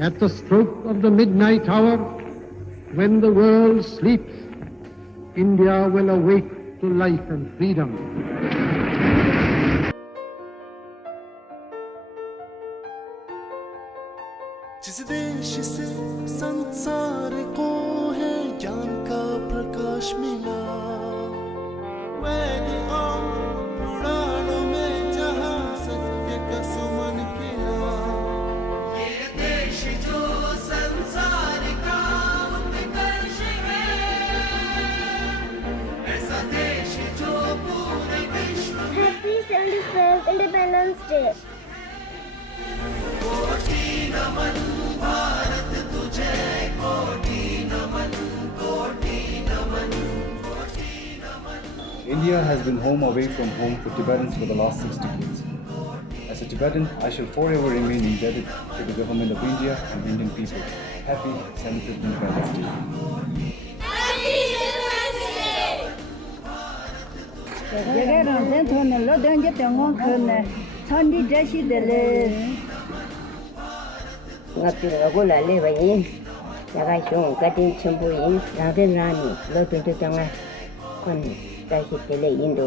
At the stroke of the midnight hour, when the world sleeps, India will awake to life and freedom. जिस देश से संसार को है ज्ञान का प्रकाश मिला, वैदिक और पुराणों में जहाँ सत्य का सुमन खिला, ये देश जो संसार का उत्कर्ष है, ऐसा देश जो पूरे विश्व में। Happy 75th Independence Day. कोटि नमन भारत तुझे, कोटि नमन, कोटि नमन, कोटि नमन। India has been home away from home for Tibetans for the last 6 decades. As a Tibetan, I shall forever remain indebted to the government of India and Indian people. Happy 75th Independence Day. Con ta si te le indo